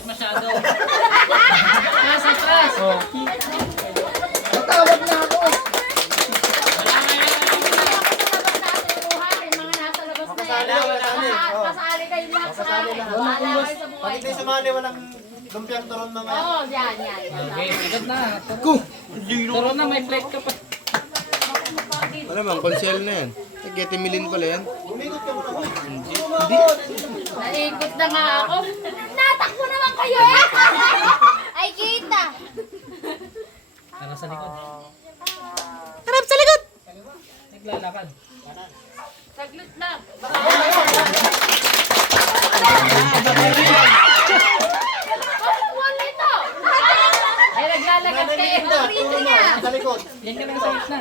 malapit masyado. Atras. Natawag na ako. Pasali kayo lahat sa akin. Wala kayo sa buhay. Pag hindi sumali, walang lumpiang turon mga. Oo, yan. Okay, agad na. Turo na, may plate ka pa. Ano bang, konsel na yan? Nag-getimilin pala yan. Umikot ka muna. Naikot na nga ako. Natakbo naman kayo eh! Ay, kita! Tara sa likod. Harap sa likod! Naglalakad. Saglit lang. Wala ito! Ay, naglalagad kayo. Rito nga! Sa likod. Yan ka lang sa gitna.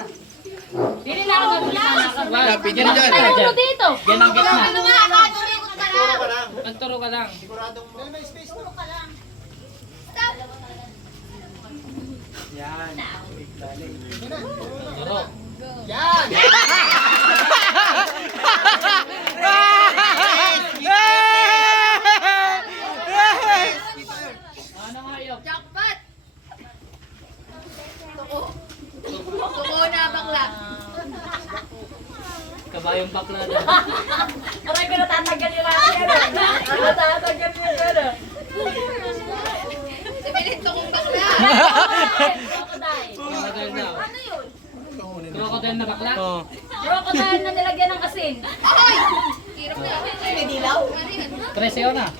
Dili na ako magkita. Lapit yan dyan. Ay, ulo dito! Yan ang gitna. Ano nga, katumikot ka Turo ka lang. lang. Magturo ka lang. Siguradong may space na. Stop! Turo. Ano nga yun? Jackpot! Tuko na bakla. Kabayong bakla na. Aray ko natatanggal yung natin yan. Natatanggal yung gano'n. Sabihin tukong bakla. Crocodile. Crocodile daw. Ano yun? Crocodile na bakla? Oo. Crocodile na nilagyan ng asin. Ay! Hirap na. May dilaw? 13 yun ah.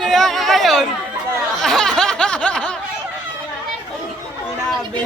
Kaya ka ngayon. Sinabi.